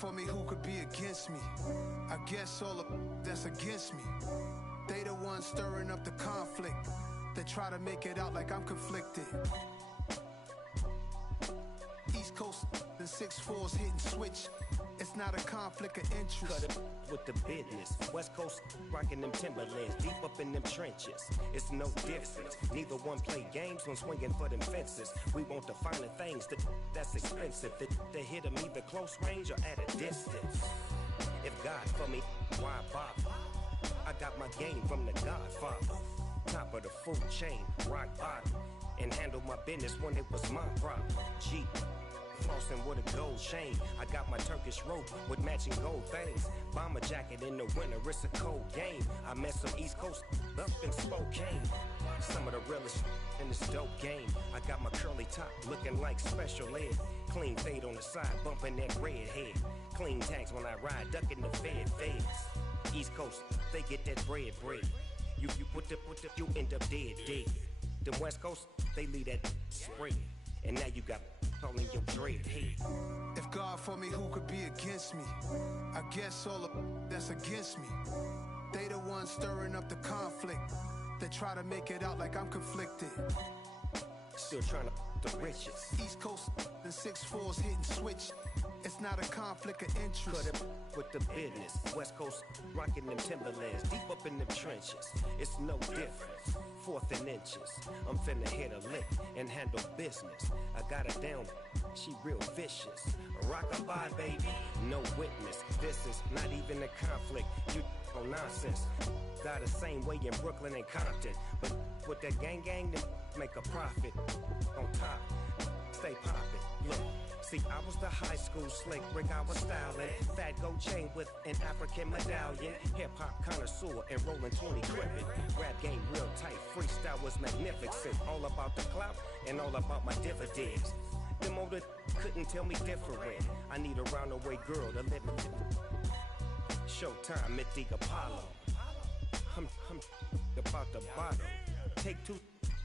for me, who could be against me? I guess all of that's against me. They the ones stirring up the conflict. They try to make it out like I'm conflicted. East Coast, the 6'4s hitting switch. It's not a conflict of interest. Cut it with the business. West Coast rocking them Timberlands, deep up in them trenches. It's no difference. Neither one play games when swinging for them fences. We want the finer things that's expensive. To hit them either close range or at a distance. If God for me, why bother? I got my game from the Godfather. Top of the food chain, rock bottom. And handle my business when it was my problem. G. Flossing with a gold chain. I got my Turkish rope with matching gold things. Bomber jacket in the winter, it's a cold game. I met some East Coast up in Spokane. Some of the realest in this dope game. I got my curly top looking like special ed. Clean fade on the side, bumping that red head. Clean tags when I ride, ducking the feds. East Coast, they get that bread. You you end up dead. The West Coast, they leave that spread. And now you got calling your dread head. If God for me, who could be against me? I guess all of that's against me. They the ones stirring up the conflict. They try to make it out like I'm conflicted. Still trying to the riches. East Coast, the 6'4s hitting switch. It's not a conflict of interest. Cut it with the business. West Coast rocking them Timberlands, deep up in them trenches. It's no difference. 4th and inches. I'm finna hit a lick and handle business. I got her down, she real vicious. Rockabye, baby, no witness. This is not even a conflict. You on nonsense. Got the same way in Brooklyn and Compton, but with that gang, then make a profit. On top, stay poppin'. Look. See, I was the high school slick Rick, I was styling. Fat gold chain with an African medallion. Hip-hop connoisseur and rolling 20 gripping. Rap game real tight, freestyle was magnificent. All about the clout and all about my dividends. Them older couldn't tell me different. I need a roundaway girl to live with. Showtime at the Apollo. I'm about the bottom. Take 2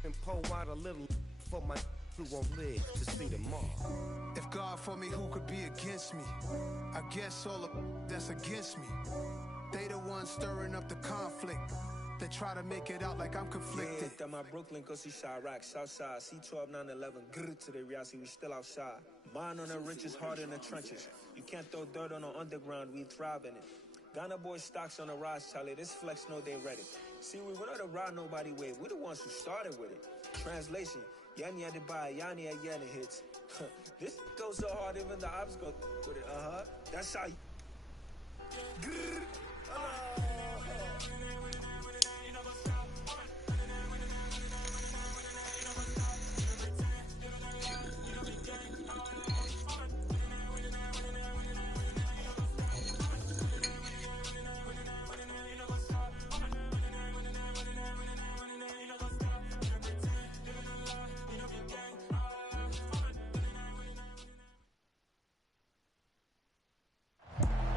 and pull out a little for my who won't live to see tomorrow. If God for me, who could be against me? I guess all of that's against me. They the ones stirring up the conflict. They try to make it out like I'm conflicted. Yeah, my Brooklyn, cause he Chirac, Southside, C12, 911, grrr to the reality, we still outside. Mine on the riches, hard in the trenches. You can't throw dirt on the underground, we thrive in it. Ghana boy stocks on the rise, Charlie, this flex know they ready. See, we were not to ride nobody with, we're the ones who started with it. Translation, Yanni had to buy, Yanni had Yanni hits. This goes so hard, even the ops go with it, That's how you... Grrr.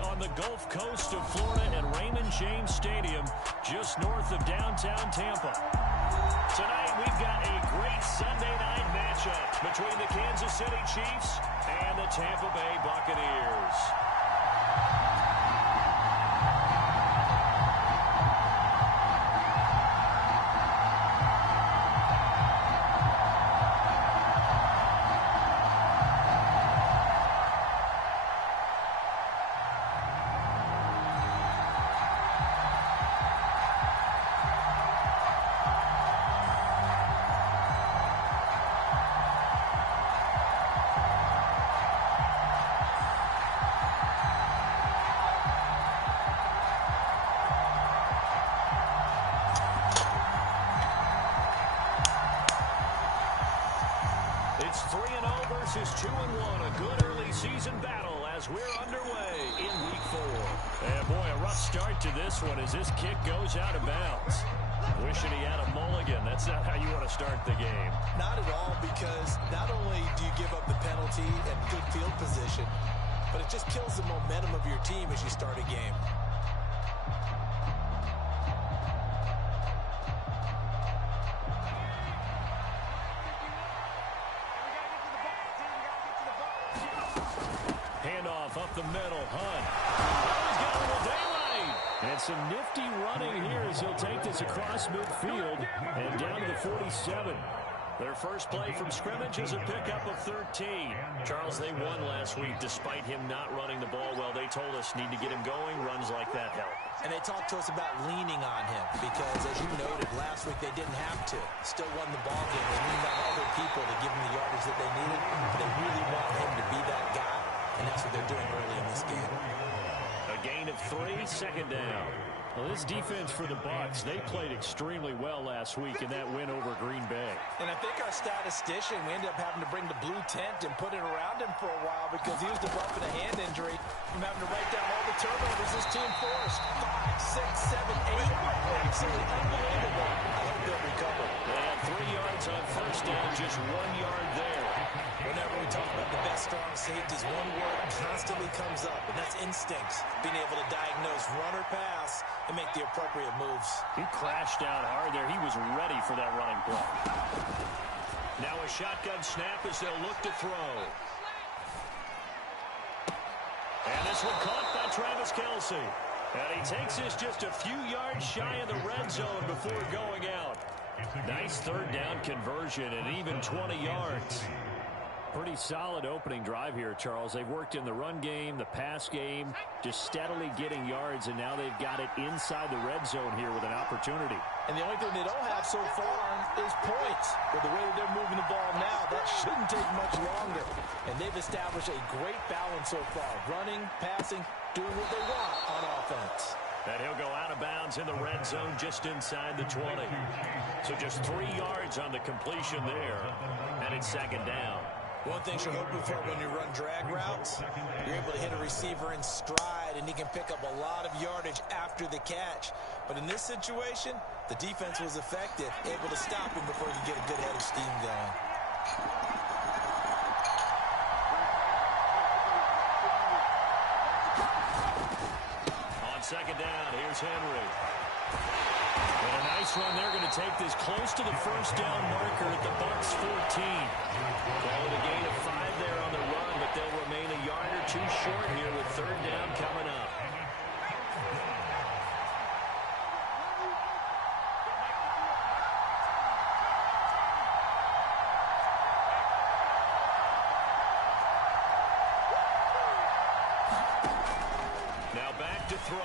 On the Gulf Coast of Florida at Raymond James Stadium, just north of downtown Tampa. Tonight we've got a great Sunday night matchup between the Kansas City Chiefs and the Tampa Bay Buccaneers. It's 3-0 versus 2-1. A good early season battle as we're underway in Week 4. And boy, a rough start to this one as this kick goes out of bounds. Wishing he had a mulligan. That's not how you want to start the game. Not at all, because not only do you give up the penalty and good field position, but it just kills the momentum of your team as you start a game. Handoff up the middle. And some nifty running here as he'll take this across midfield and down to the 47. Their first play from scrimmage is a pickup of 13. Charles, they won last week despite him not running the ball well. They told us need to get him going. Runs like that help. And they talked to us about leaning on him because, as you noted, last week they didn't have to. Still won the ball game. They leaned on other people to give them the yardage that they needed. But they really want him to be that guy, and that's what they're doing early in this game. A gain of 3, second down. Well, this defense for the Bucs, they played extremely well last week in that win over Green Bay. And I think our statistician, we ended up having to bring the blue tent and put it around him for a while because he was developing a hand injury from having to write down all the turnovers this team forced. 5, 6, 7, 8. Absolutely unbelievable. I hope they'll recover. They had 3 yards on first down, just 1 yard there. Whenever we talk about the best strong safeties, one word constantly comes up, and that's instincts. Being able to diagnose run or pass and make the appropriate moves. He crashed out hard there. He was ready for that running play. Now a shotgun snap as they'll look to throw. And this one caught by Travis Kelce. And he takes this just a few yards shy of the red zone before going out. Nice third down conversion and even 20 yards. Pretty solid opening drive here, Charles. They've worked in the run game, the pass game, just steadily getting yards, and now they've got it inside the red zone here with an opportunity. And the only thing they don't have so far is points. With the way that they're moving the ball now, that shouldn't take much longer. And they've established a great balance so far. Running, passing, doing what they want on offense. And he'll go out of bounds in the red zone just inside the 20. So just 3 yards on the completion there, and it's second down. One thing you're hoping for when you run drag routes, you're able to hit a receiver in stride, and he can pick up a lot of yardage after the catch. But in this situation, the defense was effective, able to stop him before he could get a good head of steam going. On second down, here's Henry. And a nice run. They're going to take this close to the first down marker at the Bucs 14. Call it a gain of 5 there on the run, but they'll remain a yard or 2 short here with third down coming up. Now back to throw.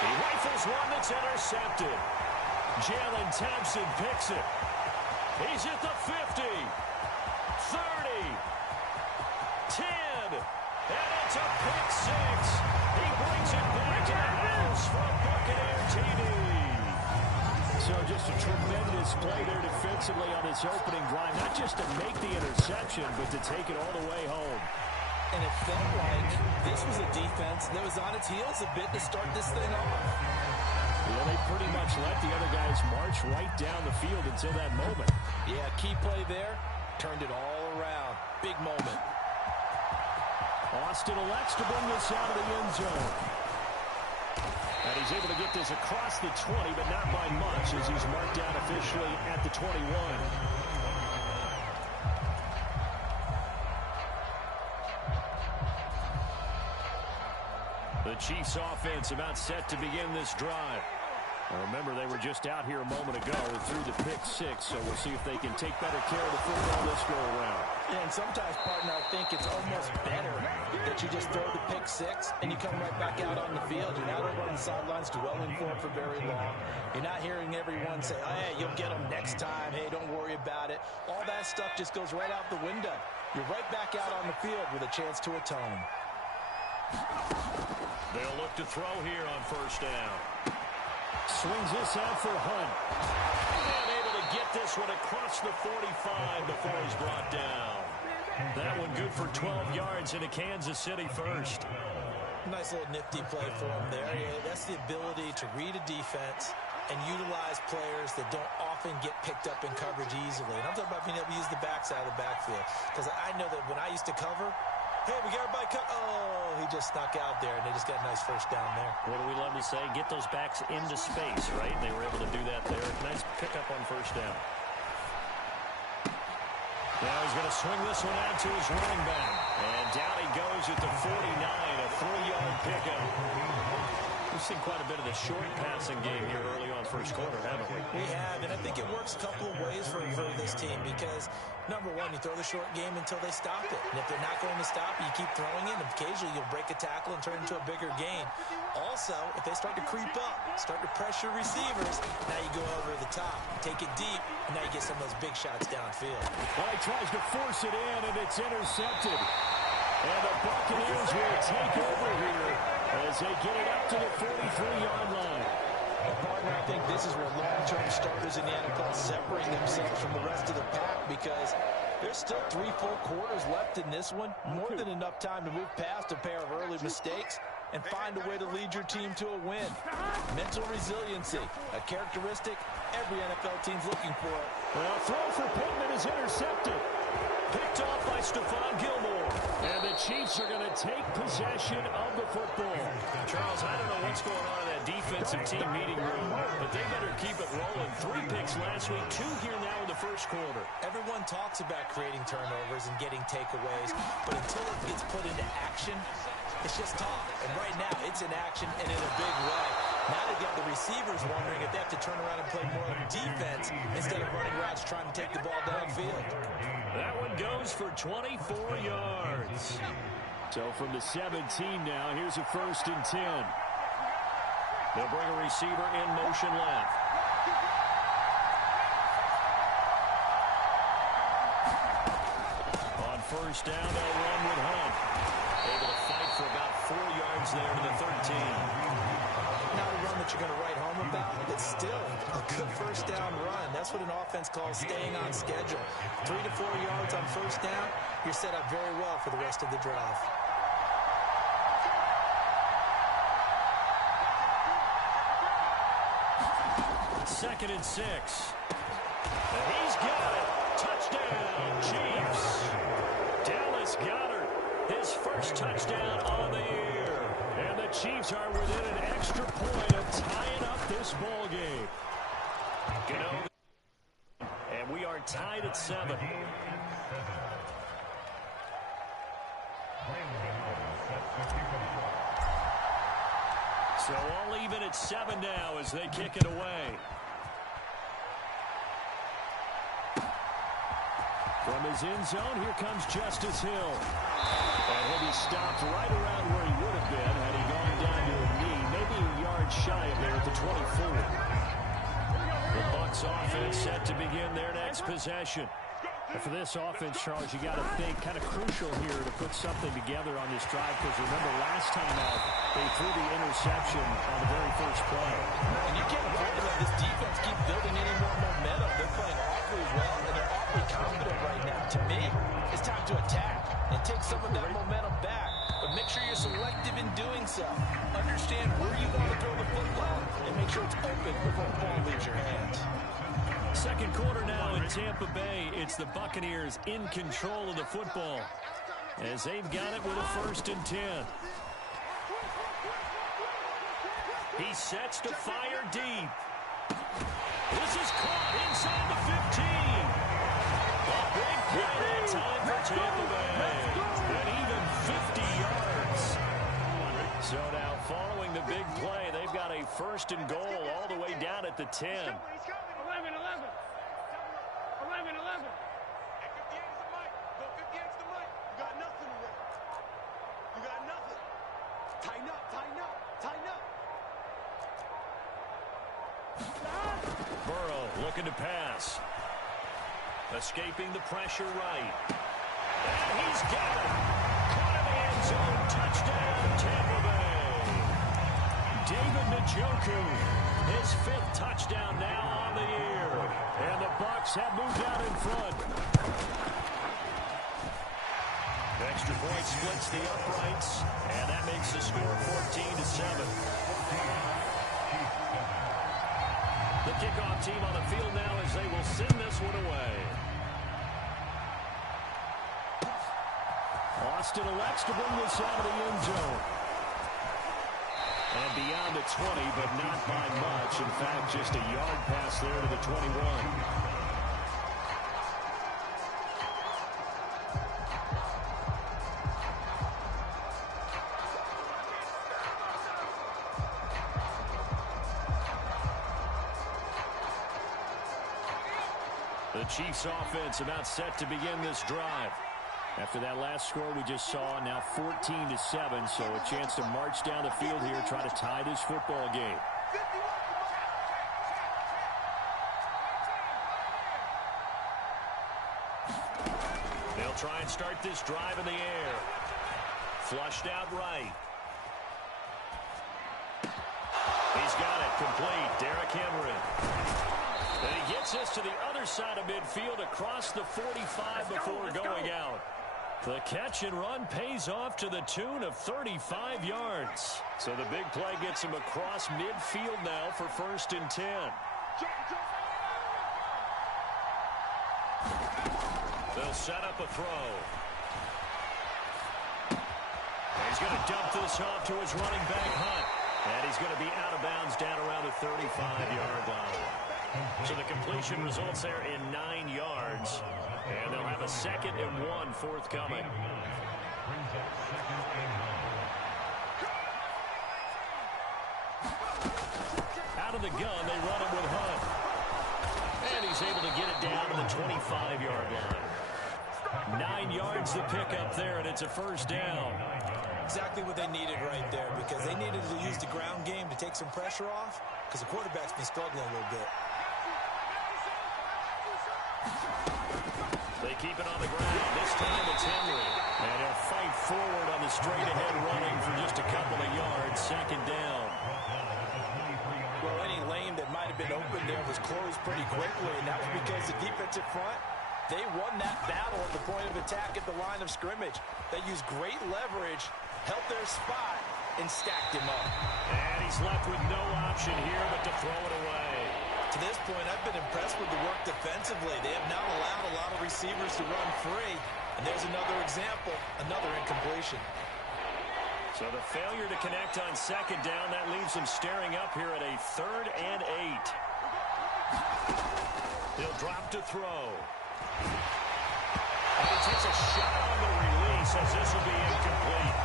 He rifles one that's intercepted. Jalen Thompson picks it. He's at the 50, 30, 10, and it's a pick 6. He brings it back to the house from Buccaneer TD. So just a tremendous play there defensively on this opening drive. Not just to make the interception, but to take it all the way home. And it felt like this was a defense that was on its heels a bit to start this thing off. Well, they pretty much let the other guys march right down the field until that moment. Yeah, key play there. Turned it all around. Big moment. Austin elects to bring this out of the end zone. And he's able to get this across the 20, but not by much as he's marked down officially at the 21. The Chiefs offense about set to begin this drive. Now remember, they were just out here a moment ago and threw the pick 6, so we'll see if they can take better care of the football this go around. And sometimes, partner, I think it's almost better that you just throw the pick 6 and you come right back out on the field. You're not over on the sidelines dwelling for it for very long. You're not hearing everyone say, oh, hey, you'll get them next time. Hey, don't worry about it. All that stuff just goes right out the window. You're right back out on the field with a chance to atone. They'll look to throw here on first down. Swings this out for Hunt. And able to get this one across the 45 before he's brought down. That one good for 12 yards into Kansas City first. Nice little nifty play for him there. Yeah, that's the ability to read a defense and utilize players that don't often get picked up in coverage easily. And I'm talking about being able to use the backside of the backfield. Because I know that when I used to cover, hey, we got everybody cut. Oh, he just snuck out there, and they just got a nice first down there. What do we love to say? Get those backs into space, right? They were able to do that there. Nice pickup on first down. Now he's going to swing this one out to his running back. And down he goes at the 49, a 3-yard pickup. We've missing quite a bit of the short passing game here early on first quarter, haven't we? We have, and I think it works a couple of ways for this team because, number one, you throw the short game until they stop it. And if they're not going to stop it, you keep throwing it, and occasionally you'll break a tackle and turn it into a bigger gain. Also, if they start to creep up, start to pressure receivers, now you go over the top, take it deep, and now you get some of those big shots downfield. Well, he tries to force it in, and it's intercepted. And the Buccaneers will take over here as they get it up to the 43-yard line. Partner, I think this is where long-term starters in the NFL separate themselves from the rest of the pack because there's still 3 full quarters left in this one. More than enough time to move past a pair of early mistakes and find a way to lead your team to a win. Mental resiliency, a characteristic every NFL team's looking for. Well, throw for Pittman is intercepted. Picked off by Stephon Gilmore. And the Chiefs are going to take possession of the football. Charles, I don't know what's going on in that defensive team meeting room, but they better keep it rolling. 3 picks last week, 2 here now in the first quarter. Everyone talks about creating turnovers and getting takeaways, but until it gets put into action, it's just talk. And right now, it's in action and in a big way. Now they've got the receivers wondering if they have to turn around and play more defense instead of running routes trying to take the ball downfield. That one goes for 24 yards. So from the 17 now, here's a 1st and 10. They'll bring a receiver in motion left. On 1st down, they'll run with Hunt. Able to fight for about 4 yards there to the 13. Not a run that you're going to write home about, but still a good 1st down run. That's what an offense calls staying on schedule. 3 to 4 yards on 1st down, you're set up very well for the rest of the drive. Second and 6. And he's got it. Touchdown, Chiefs. Dallas Goedert, his first touchdown on the year. And the Chiefs are within an extra point of tying up this ball game. And we are tied at 7. So all even at 7 now as they kick it away. From his end zone, here comes Justice Hill. And he'll be stopped right around where he would have been had he gone down to a knee, maybe a yard shy of there at the 24. The Bucs offense set to begin their next possession. And for this offense, Charles, you got to think kind of crucial here to put something together on this drive because remember last time out, they threw the interception on the very first play. And you can't afford to let this defense keep building any more momentum. They're playing awfully well, and they're awfully confident right now. To me, it's time to attack and take some of that momentum back. But make sure you're selective in doing so. Understand where you want to throw the football and make sure it's open before the ball leaves your hands. Second quarter now in Tampa Bay. It's the Buccaneers in control of the football as they've got it with a 1st and 10. He sets to fire deep. This is caught inside the 15. A big play that time for Tampa Bay. And even 50 yards. So now following the big play, they've got a 1st and goal all the way down at the 10. 11. 11. You got nothing with it. You got nothing. Tighten up. Burrow looking to pass. Escaping the pressure right. And he's got it. Caught in the end zone. Touchdown, Tampa Bay. David Njoku, his 5th touchdown now on the year. And the Bucs have moved out in front. Extra point splits the uprights, and that makes the score 14-7. The kickoff team on the field now as they will send this one away. Austin elects to bring this out of the end zone. And beyond the 20, but not by much. In fact, just a yard pass there to the 21. The Chiefs offense about set to begin this drive. After that last score we just saw, now 14-7, so a chance to march down the field here, try to tie this football game. They'll try and start this drive in the air. Flushed out right. He's got it complete. Derrick Henry. And he gets us to the other side of midfield across the 45 before going out. The catch and run pays off to the tune of 35 yards. So the big play gets him across midfield now for 1st and 10. They'll set up a throw. And he's going to dump this off to his running back, Hunt. And he's going to be out of bounds down around the 35-yard line. So the completion results there in 9 yards. And they'll have a 2nd and 1 forthcoming. Out of the gun, they run him with Hunt. And he's able to get it down to the 25-yard line. 9 yards to pick up there, and it's a 1st down. Exactly what they needed right there, because they needed to use the ground game to take some pressure off, because the quarterback's been struggling a little bit. They keep it on the ground. This time it's Henry. And he'll fight forward on the straight-ahead running for just a couple of yards. 2nd down. Well, any lane that might have been open there was closed pretty quickly, and that was because the defensive front, they won that battle at the point of attack at the line of scrimmage. They used great leverage, held their spot, and stacked him up. And he's left with no option here but to throw it away. To this point, I've been impressed with the work defensively. They have not allowed a lot of receivers to run free. And there's another example, another incompletion. So the failure to connect on 2nd down, that leaves them staring up here at a 3rd and 8. He'll drop to throw. And he takes a shot on the release as this will be incomplete.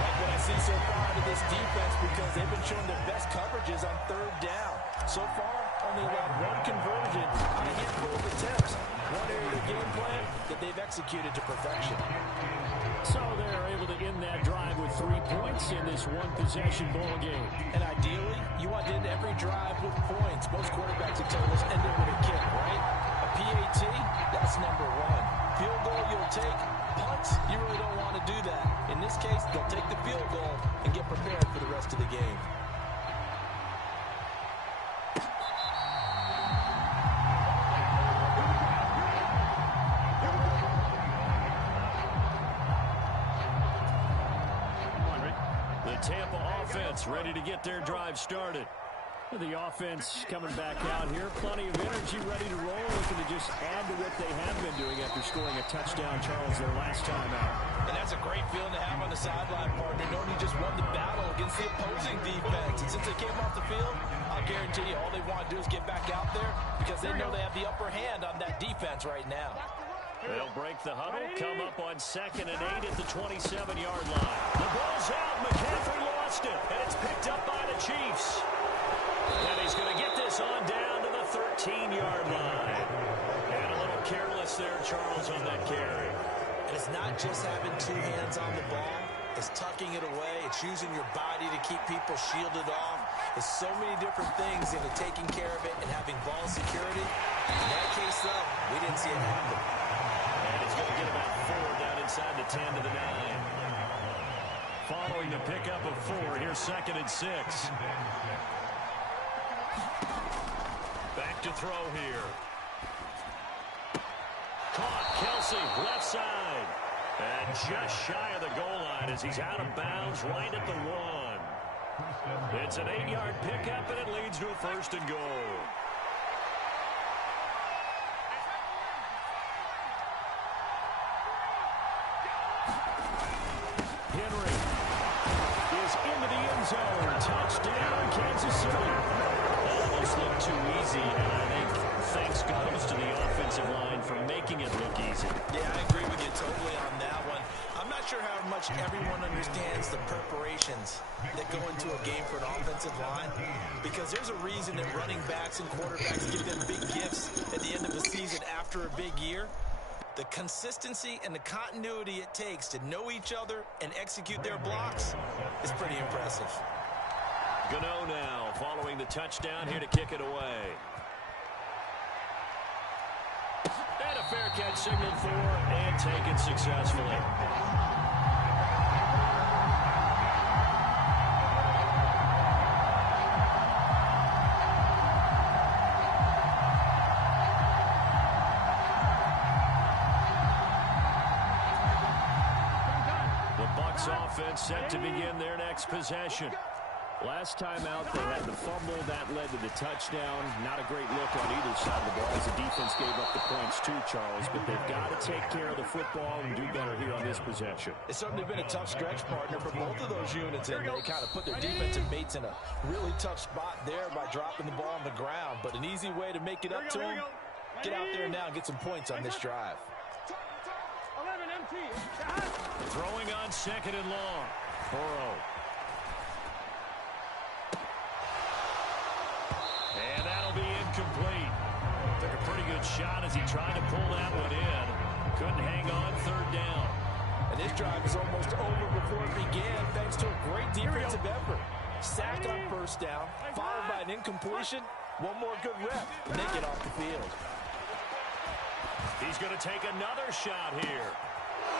Like what I see so far out of this defense, because they've been showing their best coverages on 3rd down. So far, only allowed 1 conversion on a handful of attempts. One area of the game plan that they've executed to perfection. So they're able to end that drive with 3 points in this one-possession ball game. And ideally, you want to end every drive with points. Most quarterbacks have told us end it with a kick, right? A PAT, that's number 1. Field goal you'll take. Punts, you really don't want to do that. In this case, they'll take the field goal and get prepared for the rest of the game. The Tampa offense ready to get their drive started. The offense coming back out here. Plenty of energy, ready to roll. Looking to just add to what they have been doing after scoring a touchdown, Charles, their last time out. And that's a great feeling to have on the sideline, partner, knowing you just won the battle against the opposing defense. And since they came off the field, I'll guarantee you all they want to do is get back out there because they know they have the upper hand on that defense right now. They'll break the huddle, come up on 2nd and 8 at the 27-yard line. The ball's out. McCaffrey lost it, and it's picked up by the Chiefs. And he's going to get this on down to the 13-yard line. And a little careless there, Charles, on that carry. And it's not just having 2 hands on the ball. It's tucking it away. It's using your body to keep people shielded off. There's so many different things into taking care of it and having ball security. In that case, though, we didn't see it happen. And he's going to get about 4 down inside the 10 to the 9. Following the pickup of 4, here's 2nd and 6. Back to throw here. Caught, Kelsey, left side. And just shy of the goal line as he's out of bounds right at the 1. It's an 8-yard pickup, and it leads to a 1st and goal. Henry is into the end zone. Touchdown, Kansas City. Almost looked too easy, and I think thanks goes to the offensive line for making it look easy. Yeah, I agree with you totally on that one. I'm not sure how much everyone understands the preparations that go into a game for an offensive line, because there's a reason that running backs and quarterbacks give them big gifts at the end of a season after a big year. The consistency and the continuity it takes to know each other and execute their blocks is pretty impressive. Gano now following the touchdown here to kick it away. And a fair catch signaled for and taken successfully. The Bucs offense set to begin their next possession. Last time out, they had the fumble. That led to the touchdown. Not a great look on either side of the ball as the defense gave up the points too, Charles. But they've got to take care of the football and do better here on this possession. It's certainly been a tough stretch, partner, for both of those units. And they kind of put their defensive mates in a really tough spot there by dropping the ball on the ground. But an easy way to make it up to them, get out there now and get some points on this drive. Throwing on second and long. Burrow. And that'll be incomplete. Took a pretty good shot as he tried to pull that one in. Couldn't hang on third down. And this drive is almost over before it began thanks to a great defensive effort. Sacked on first down, followed by an incompletion. One more good rep, and they get off the field. He's going to take another shot here.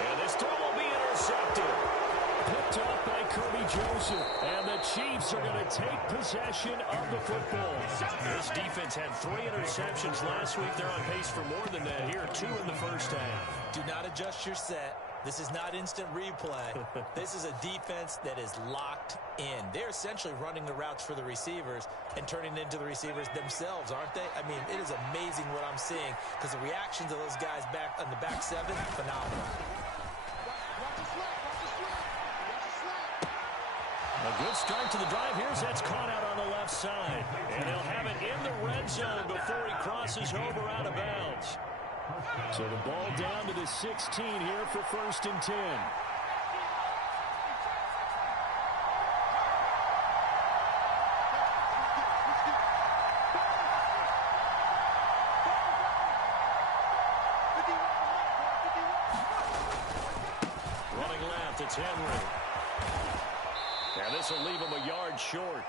And this throw will be intercepted. Picked off by Kirby Joseph. And the Chiefs are going to take possession of the football. This defense had 3 interceptions last week. They're on pace for more than that here. 2 in the first half. Do not adjust your set. This is not instant replay. This is a defense that is locked in. They're essentially running the routes for the receivers and turning into the receivers themselves, aren't they? I mean, it is amazing what I'm seeing because the reactions of those guys back on the back 7, phenomenal. A good start to the drive. Here's that's caught out on the left side. And they'll have it in the red zone before he crosses over out of bounds. So the ball down to the 16 here for 1st and 10. Running left, it's Henry. And this will leave him a yard short.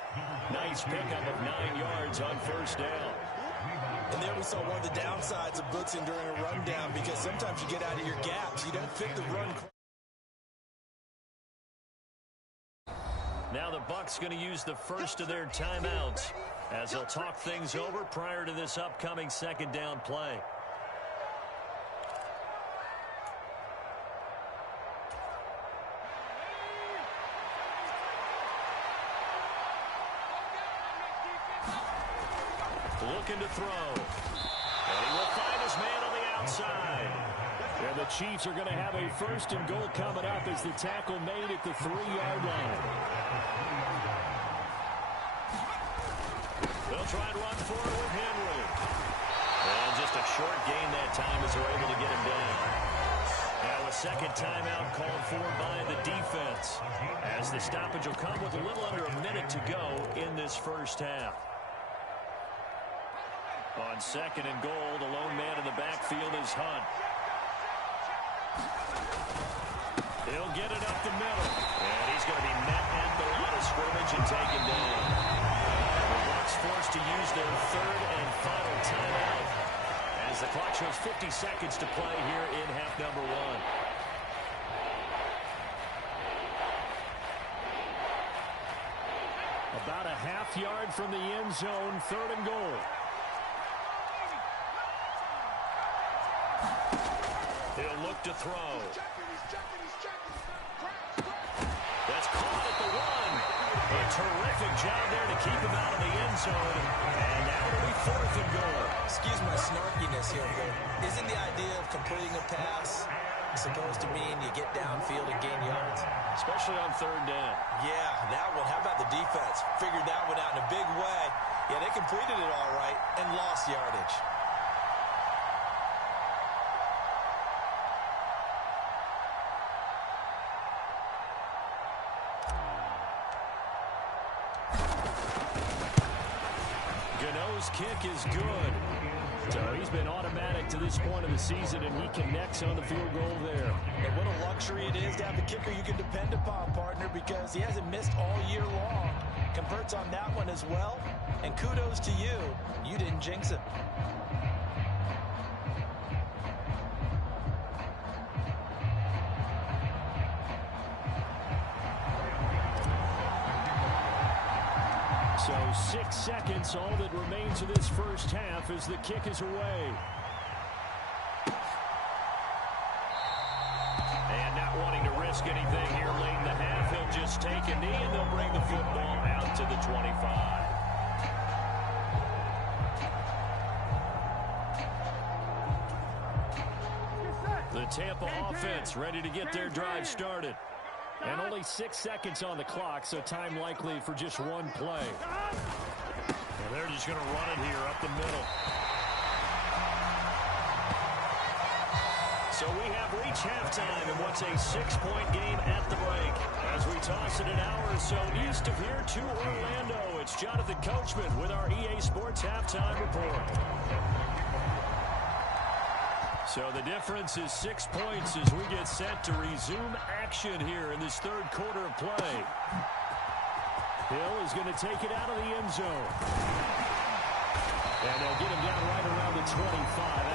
Nice pickup of 9 yards on first down. And there we saw one of the downsides of blitzing during a rundown, because sometimes you get out of your gaps. You don't fit the run. Now the Bucs going to use the first of their timeouts as they'll talk things over prior to this upcoming 2nd down play. Looking to throw. And he will find his man on the outside. And the Chiefs are going to have a 1st and goal coming up as the tackle made at the 3-yard line. They'll try and run for it with Henry. And just a short gain that time as they're able to get him down. Now a 2nd timeout called for by the defense, as the stoppage will come with a little under a minute to go in this first half. On 2nd and goal, the lone man in the backfield is Hunt. He'll get it up the middle. And he's going to be met at the line of scrimmage and taken down. The Bucs forced to use their 3rd and final timeout as the clock shows 50 seconds to play here in half number 1. About a half yard from the end zone, 3rd and goal. He'll look to throw. That's caught at the 1. A terrific job there to keep him out of the end zone. And now it'll be 4th and goal. Excuse my snarkiness here, but isn't the idea of completing a pass supposed to mean you get downfield and gain yards? Especially on 3rd down. Yeah, that one. How about the defense? Figured that one out in a big way. Yeah, they completed it all right and lost yardage. Gano's kick is good. So he's been automatic to this point of the season, and he connects on the field goal there. And what a luxury it is to have the kicker you can depend upon, partner, because he hasn't missed all year long. Converts on that one as well. And kudos to you. You didn't jinx him. So 6 seconds, all that remains of this first half as the kick is away. And not wanting to risk anything here late in the half, he'll just take a knee and they'll bring the football out to the 25. The Tampa offense ready to get their drive started. And only 6 seconds on the clock, so time likely for just one play. And they're just going to run it here up the middle. So we have reached halftime in what's a 6-point game at the break. As we toss it an hour or so east of here to Orlando, it's Jonathan Coachman with our EA Sports Halftime Report. So the difference is 6 points as we get set to resume action here in this third quarter of play. Hill is going to take it out of the end zone. And they'll get him down right around the 25,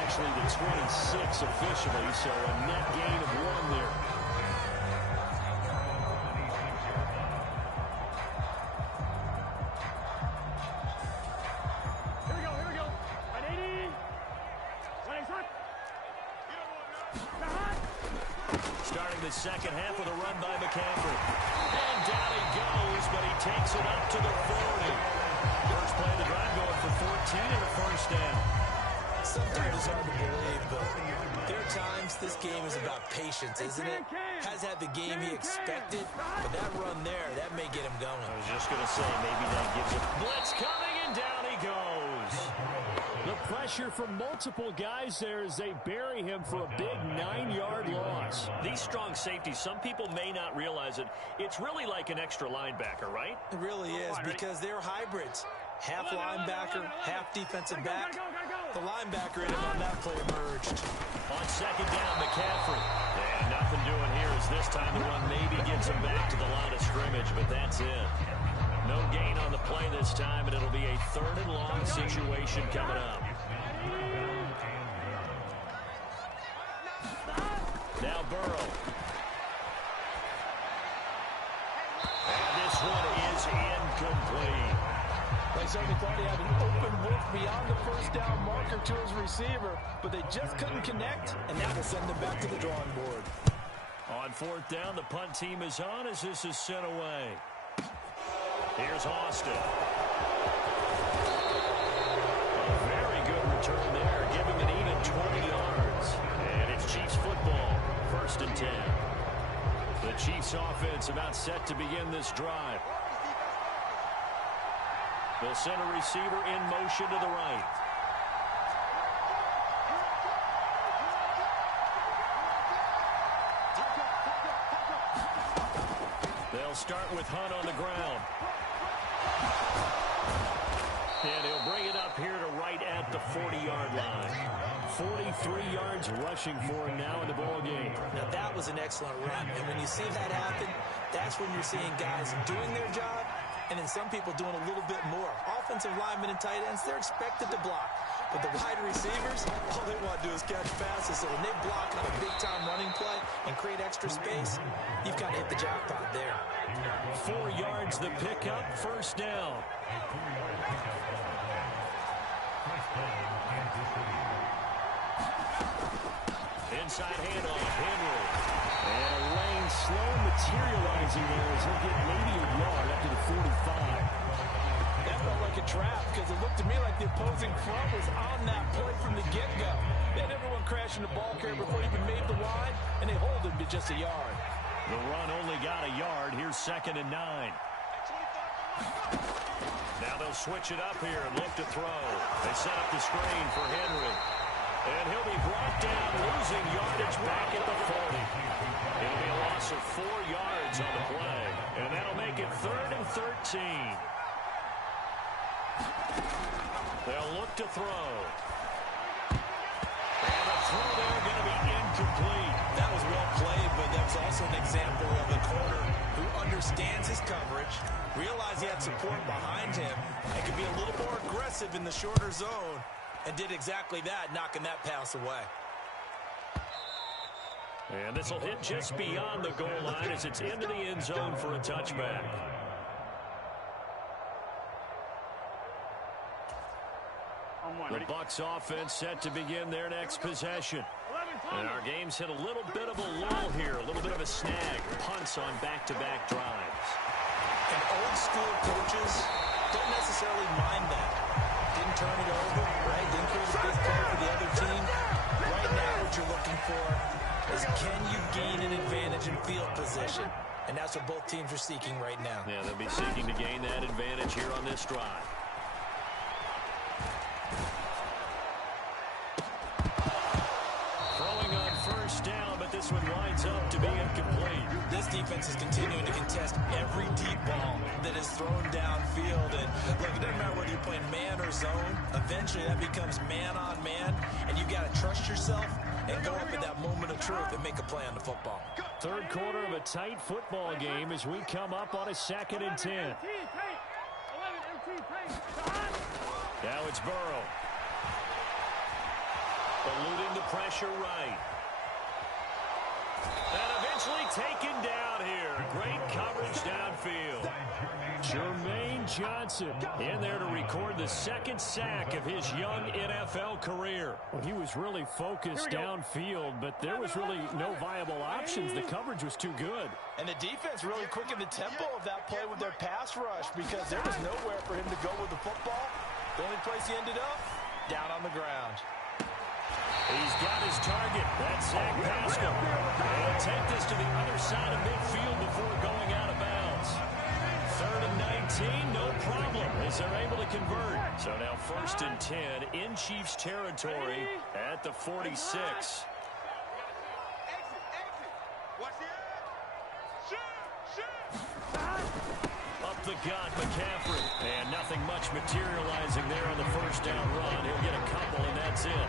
actually the 26 officially, so a net gain of 1 there. Here we go. At 80. When he's hot. Starting the second half with a run by McCaffrey. And down he goes, but he takes it up to the 40. First play of the drive going for 14 and a first down. Sometimes it's hard to believe, but there are times this game is about patience, isn't it? Has had the game he expected, but that run there, that may get him going. I was just going to say, maybe that gives him blitz coming, and down he goes. The pressure from multiple guys there as they bury him for a big 9-yard loss. These strong safeties, some people may not realize it. It's really like an extra linebacker, right? It really is, because they're hybrids. Half linebacker, half defensive back. The linebacker in him on that play emerged. On second down, McCaffrey. And nothing doing here as this time the run maybe gets him back to the line of scrimmage, but that's it. No gain on the play this time, and it'll be a third and long situation coming up. Now Burrow. And this one is incomplete. They certainly thought he had an open look beyond the first down marker to his receiver, but they just couldn't connect, and that will send them back to the drawing board. On fourth down, the punt team is on as this is sent away. Here's Austin. A very good return there, giving an even 20 yards. And it's Chiefs football, 1st and 10. The Chiefs offense about set to begin this drive. They'll send a receiver in motion to the right. They'll start with Hunt on the ground. And he'll bring it up here to right at the 40-yard line. 43 yards rushing for him now in the ballgame. Now, that was an excellent run. And when you see that happen, that's when you're seeing guys doing their job and then some people doing a little bit more. Offensive linemen and tight ends, they're expected to block. But the wide receivers, all they want to do is catch passes. So when they block on a big-time running play and create extra space, you've got to hit the jackpot there. 4 yards the pickup, first down. Inside handoff, Henry. And a lane slow materializing there as he'll get maybe a yard up to the 45. That felt like a trap because it looked to me like the opposing front was on that play from the get-go. They had everyone crashing the ball carrier before he even made the line, and they hold him to just a yard. The run only got a yard. Here's 2nd and 9. Now they'll switch it up here and look to throw. They set up the screen for Henry. And he'll be brought down, losing yardage back at the 40. It'll be a loss of 4 yards on the play. And that'll make it 3rd and 13. They'll look to throw. And the throw there going to be incomplete. That was well played, but that was also an example of a corner who understands his coverage, realized he had support behind him, and could be a little more aggressive in the shorter zone, and did exactly that, knocking that pass away. And this will hit just beyond the goal line as it's into the end zone for a touchback. The Bucs offense set to begin their next possession. And our game's hit a little bit of a lull here, a little bit of a snag. Punts on back-to-back drives. And old school coaches don't necessarily mind that. Didn't turn it over, right? Didn't create a big play for the other team. Right now what you're looking for is can you gain an advantage in field position? And that's what both teams are seeking right now. Yeah, they'll be seeking to gain that advantage here on this drive. Throwing on first down, but this one winds up to be incomplete. This defense is continuing to contest every deep ball that is thrown downfield. And look, it doesn't matter whether you're playing man or zone. Eventually that becomes man on man, and you got to trust yourself and go up at that moment of truth and make a play on the football. Third quarter of a tight football game as we come up on a 2nd and 10. Now it's Burrow. Eluding the pressure right. And eventually taken down here. Great coverage downfield. Jermaine Johnson in there to record the second sack of his young NFL career. Well, he was really focused downfield, but there was really no viable options. The coverage was too good. And the defense really quickened the tempo of that play with their pass rush because there was nowhere for him to go with the football. The only place he ended up, down on the ground. He's got his target. That's Zach Pascal. They'll take this to the other side of midfield before going out of bounds. 3rd and 19, no problem as they're able to convert. So now 1st and 10 in Chiefs territory at the 46. Up the gut, McCaffrey. And nothing much materializing there on the first down run. He'll get a couple, and that's it.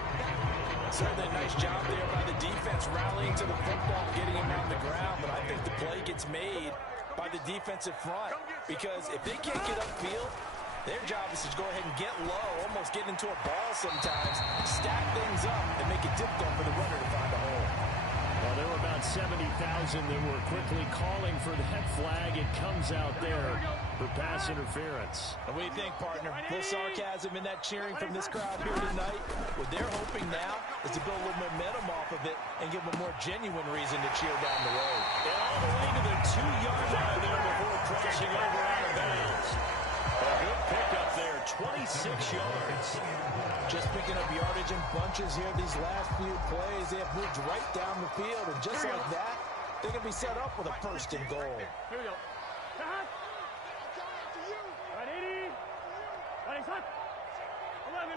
Certainly a nice job there by the defense rallying to the football, getting him on the ground. But I think the play gets made by the defensive front because if they can't get upfield, their job is to go ahead and get low, almost get into a ball sometimes, stack things up, and make it difficult for the runner to find a hole. Well, there were about 70,000 that were quickly calling for that flag. It comes out there for pass interference. What do you think, partner? A little sarcasm in that cheering from this crowd here tonight. What they're hoping now is to build a little momentum off of it and give them a more genuine reason to cheer down the road. And all the way to the 2-yard line there before crossing over out of bounds. A good pickup there, 26 yards. Just picking up yardage in bunches here these last few plays. They have moved right down the field, and just like that, they're going to be set up with a 1st and goal. Here we go. All right, 80. All right, hot. 11.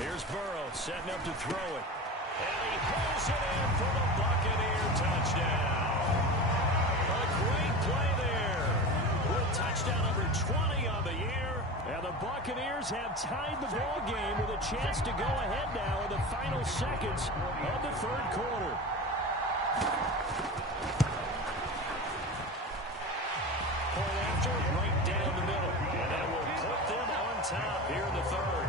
Here's Burrow setting up to throw it. And he pulls it in for the Buccaneer touchdown. A great play there. With touchdown number 20 on the year. And the Buccaneers have tied the ball game with a chance to go ahead now in the final seconds of the 3rd quarter. Point after, right down the middle. And that will put them on top here in the 3rd.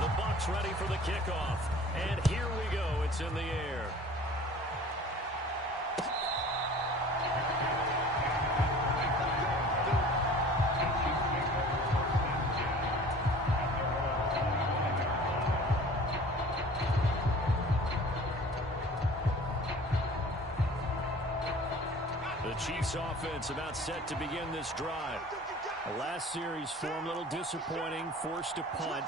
The Bucs ready for the kickoff. And here we go. It's in the air. The Chiefs offense about set to begin this drive. The last series form a little disappointing, forced a punt.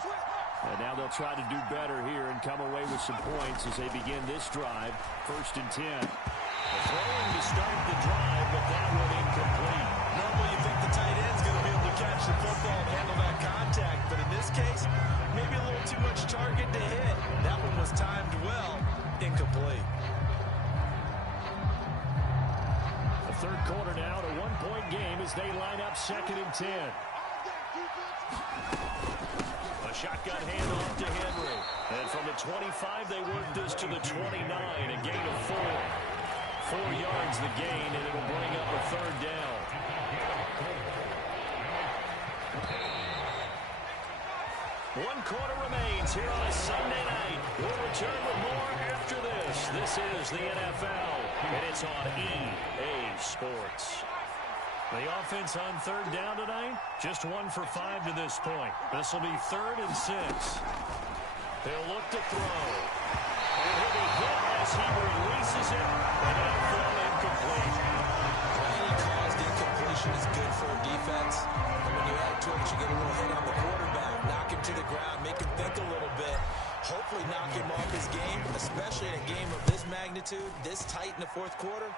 And now they'll try to do better here and come away with some points as they begin this drive. 1st and 10. Throwing to start the drive, but that one incomplete. Normally you think the tight end's going to be able to catch the football and handle that contact, but in this case, maybe a little too much target to hit. That one was timed well, incomplete. 2-point game as they line up 2nd and 10. A shotgun handoff to Henry. And from the 25, they work this to the 29, a gain of 4. 4 yards the gain, and it'll bring up a 3rd down. One quarter remains here on a Sunday night. We'll return with more after this. This is the NFL, and it's on EA Sports. The offense on 3rd down tonight, just 1 for 5 to this point. This will be 3rd and 6. They'll look to throw. And he'll be hit as he releases it, and it'll fall incomplete. Any caused incompletion is good for a defense. And when you add to it, you get a little hit on the quarterback. Knock him to the ground, make him think a little bit. Hopefully knock him off his game, especially in a game of this magnitude, this tight in the 4th quarter.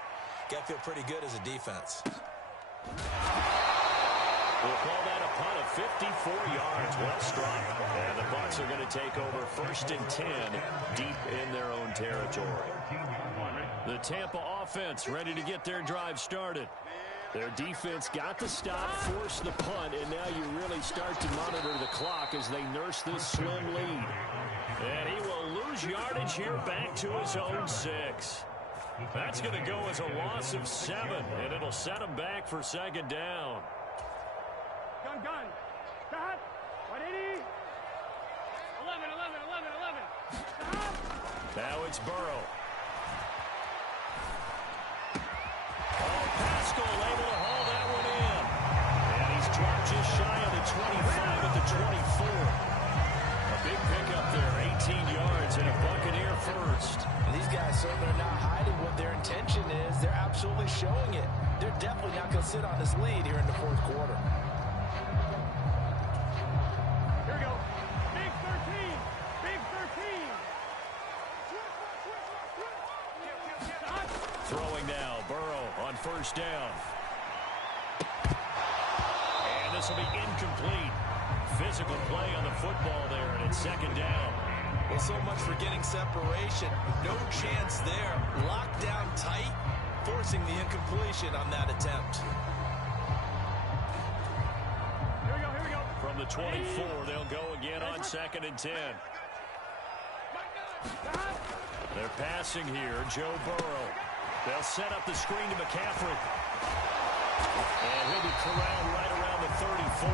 Got to feel pretty good as a defense. We'll call that a punt of 54 yards. Well struck. And the Bucs are going to take over 1st and 10 deep in their own territory. The Tampa offense ready to get their drive started. Their defense got the stop, force the punt, and now you really start to monitor the clock as they nurse this slim lead. And he will lose yardage here back to his own 6. That's going to go as a loss of 7, and it'll set him back for 2nd down. Gun. Stop. 180. 11. Stop. Now it's Burrow. Pascal able to haul that one in. And he's dropped just shy of the 25 at the 24. A big pickup there, 18 yards and a Buccaneer first. And these guys certainly are not hiding what their intention is. They're absolutely showing it. They're definitely not going to sit on this lead here in the 4th quarter. Here we go. Big 13. Throwing now, Burrow on 1st down. And this will be incomplete. Physical play on the football there, and it's 2nd down. Well, so much for getting separation. No chance there. Locked down tight, forcing the incompletion on that attempt. Here we go. From the 24, they'll go again on 2nd and 10. They're passing here, Joe Burrow. They'll set up the screen to McCaffrey. And he'll be corralled right around the 34.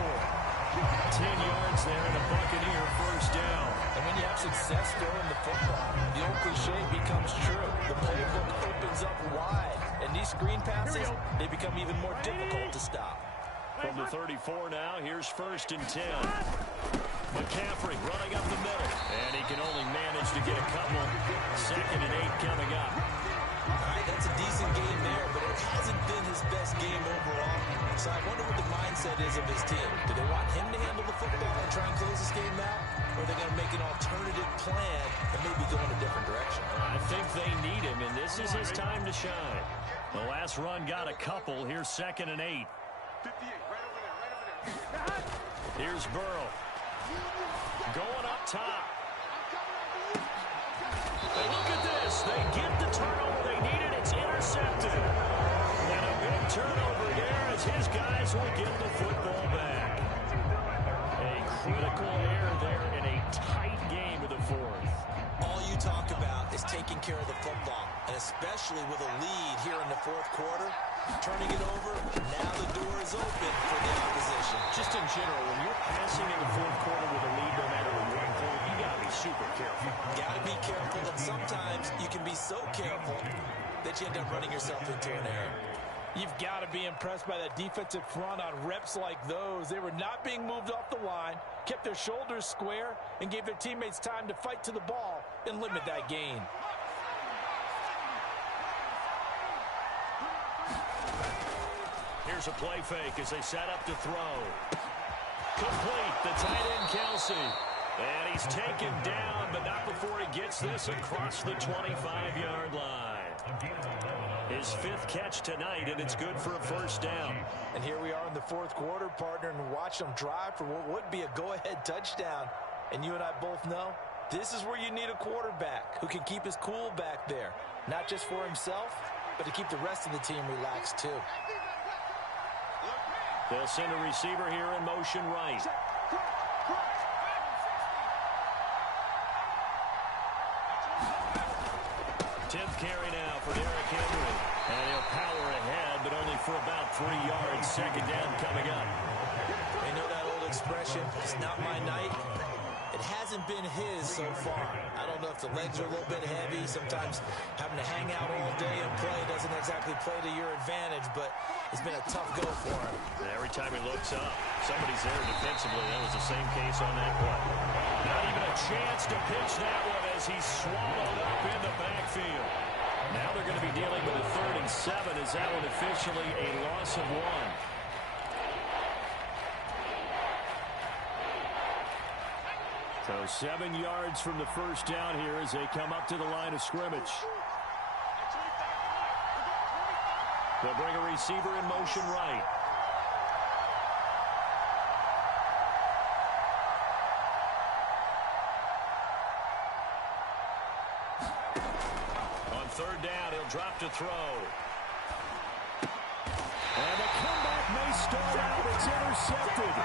10 yards there and a Buccaneer first down. And when you have success throwing the football, the old cliche becomes true. The playbook opens up wide. And these screen passes, they become even more difficult to stop. From the 34 now, here's 1st and 10. McCaffrey running up the middle. And he can only manage to get a couple. 2nd and 8 coming up. All right, that's a decent game there, but it hasn't been his best game overall. So I wonder what the mindset is of his team. Do they want him to handle the football and try and close this game out? Or are they going to make an alternative plan and maybe go in a different direction? I think they need him, and this is his time to shine. The last run got a couple. Here's 2nd and 8. 58, right over there. Here's Burrow. Going up top. And look at this. They get the turnover they needed. It's intercepted. And a big turnover there as his guys will get the football back. A critical error there in a tight game of the 4th. All you talk about is taking care of the football, and especially with a lead here in the 4th quarter. Turning it over, now the door is open for the opposition. Just in general, when you're passing in the 4th quarter with a lead, no matter what point, you got to be super careful. Got to be careful, and sometimes you can be so careful that you end up running yourself into an error. You've got to be impressed by that defensive front on reps like those. They were not being moved off the line, kept their shoulders square, and gave their teammates time to fight to the ball and limit that gain. Here's a play fake as they set up to throw. Complete, the tight end Kelsey. And he's taken down, but not before he gets this across the 25-yard line. His 5th catch tonight, and it's good for a first down. And here we are in the 4th quarter, partner, and watch them drive for what would be a go-ahead touchdown. And you and I both know this is where you need a quarterback who can keep his cool back there. Not just for himself, but to keep the rest of the team relaxed too. They'll send a receiver here in motion right. 10th carry now for Derrick Henry. And he'll power ahead, but only for about 3 yards. Second down coming up. They know that old expression, it's not my night. It hasn't been his so far. I don't know if the legs are a little bit heavy. Sometimes having to hang out all day and play doesn't exactly play to your advantage, but it's been a tough go for him. And every time he looks up, somebody's there defensively. That was the same case on that play. Not even a chance to pitch that one as he's swallowed up in the backfield. Now they're going to be dealing with a 3rd and 7. Is that one officially a loss of 1? So 7 yards from the first down here as they come up to the line of scrimmage. They'll bring a receiver in motion right. On 3rd down, he'll drop to throw. And the comeback may start out. It's intercepted.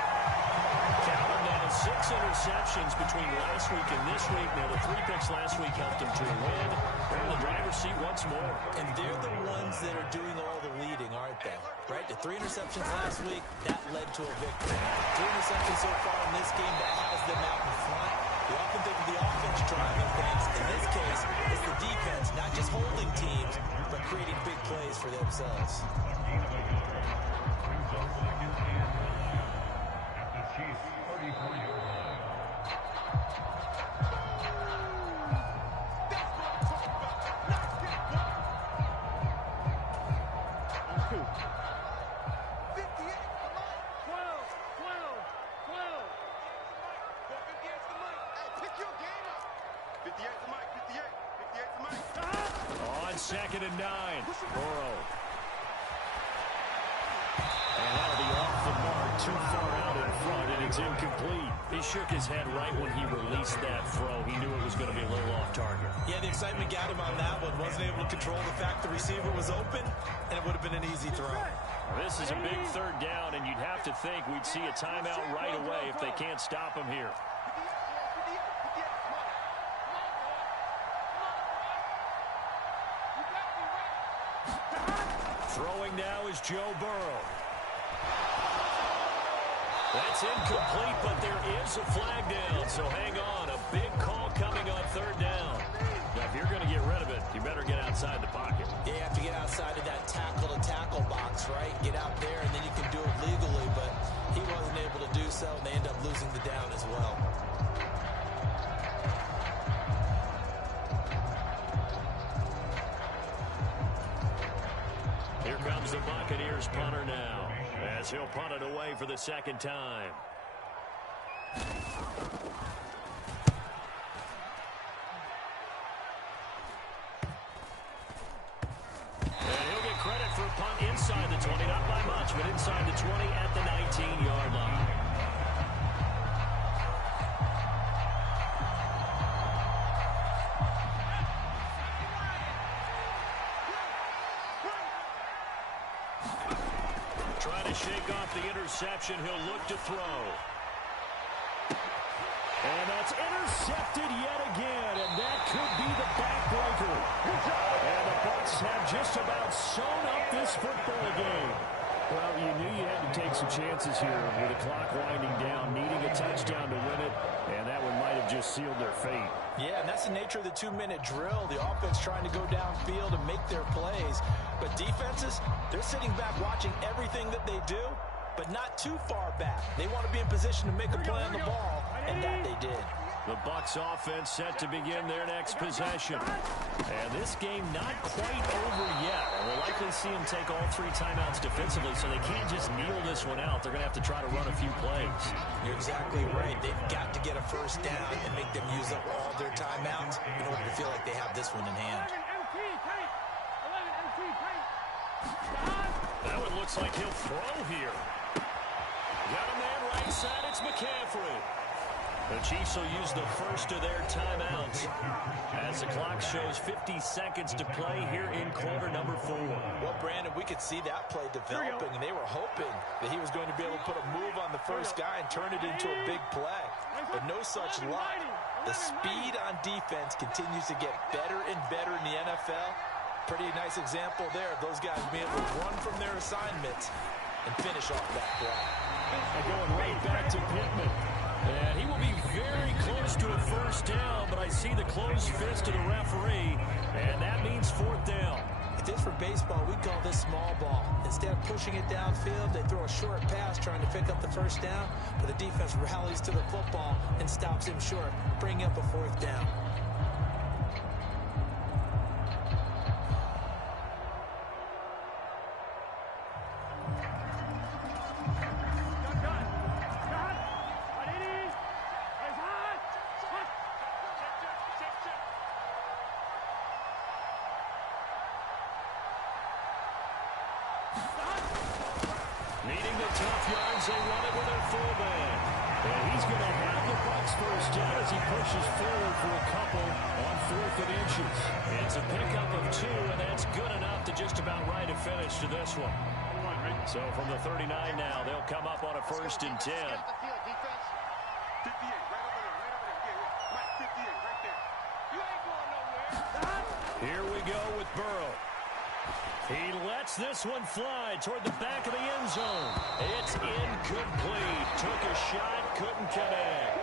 Count them down. 6 interceptions between last week and this week. Now, the 3 picks last week helped him to a win. They're in the driver's seat once more. And they're the ones that are doing all the leading, aren't they? Right? The 3 interceptions last week, that led to a victory. 3 interceptions so far in this game, that has them out in front. We often think of the offense driving things. In this case, it's the defense, not just holding teams, but creating big plays for themselves. On 2nd and 9, Burrow. And that'll be off the mark, too far out in front, and it's incomplete. He shook his head right when he released that throw. He knew it was going to be a little off target. Yeah, the excitement got him on that one. Wasn't able to control the fact the receiver was open, and it would have been an easy throw. This is a big 3rd down, and you'd have to think we'd see a timeout right away if they can't stop him here. Throwing now is Joe Burrow. That's incomplete, but there is a flag down, so hang on. A big call coming on 3rd down. Now, if you're going to get rid of it, you better get outside the pocket. Yeah, you have to get outside of that tackle-to-tackle box, right? Get out there, and then you can do it legally, but he wasn't able to do so, and they end up losing the down as well. Here comes the Buccaneers punter now, as he'll punt it away for the 2nd time. And he'll get credit for a punt inside the 20, not by much, but inside the 20 at the 19-yard line. Trying to shake off the interception. He'll look to throw. And that's intercepted yet again, and that could be the backbreaker. And the Bucs have just about sewn up this football game. Well, you knew you had to take some chances here with the clock winding down, needing a touchdown to win it, and that one might have just sealed their fate. Yeah, and that's the nature of the 2-minute drill. The offense trying to go downfield and make their plays. But defenses, they're sitting back watching everything that they do, but not too far back. They want to be in position to make a play on the ball, and that they did. The Bucs offense set to begin their next possession. And this game not quite over yet. We'll likely see them take all 3 timeouts defensively, so they can't just kneel this one out. They're going to have to try to run a few plays. You're exactly right. They've got to get a first down and make them use up all their timeouts in order to feel like they have this one in hand. That one looks like he'll throw here. Got a man right side. It's McCaffrey. The Chiefs will use the first of their timeouts. As the clock shows 50 seconds to play here in quarter number 4. Well, Brandon, we could see that play developing, and they were hoping that he was going to be able to put a move on the first guy and turn it into a big play. But no such luck. The speed on defense continues to get better and better in the NFL. Pretty nice example there of those guys being able to run from their assignments and finish off that play. And going right back to Pittman. And he will be very close to a first down, but I see the closed fist of the referee, and that means 4th down. If this were baseball, we'd call this small ball. Instead of pushing it downfield, they throw a short pass trying to pick up the first down, but the defense rallies to the football and stops him short, bringing up a 4th down. Needing the tough yards, they run it with their fullback. And he's going to have the Bucs first down as he pushes forward for a couple on 4th and inches. It's a pickup of 2, and that's good enough to just about write a finish to this one. So from the 39 now, they'll come up on a 1st and 10. Here we go with Burrow. He lets this one fly toward the back of the end zone. It's incomplete. Took a shot, couldn't connect.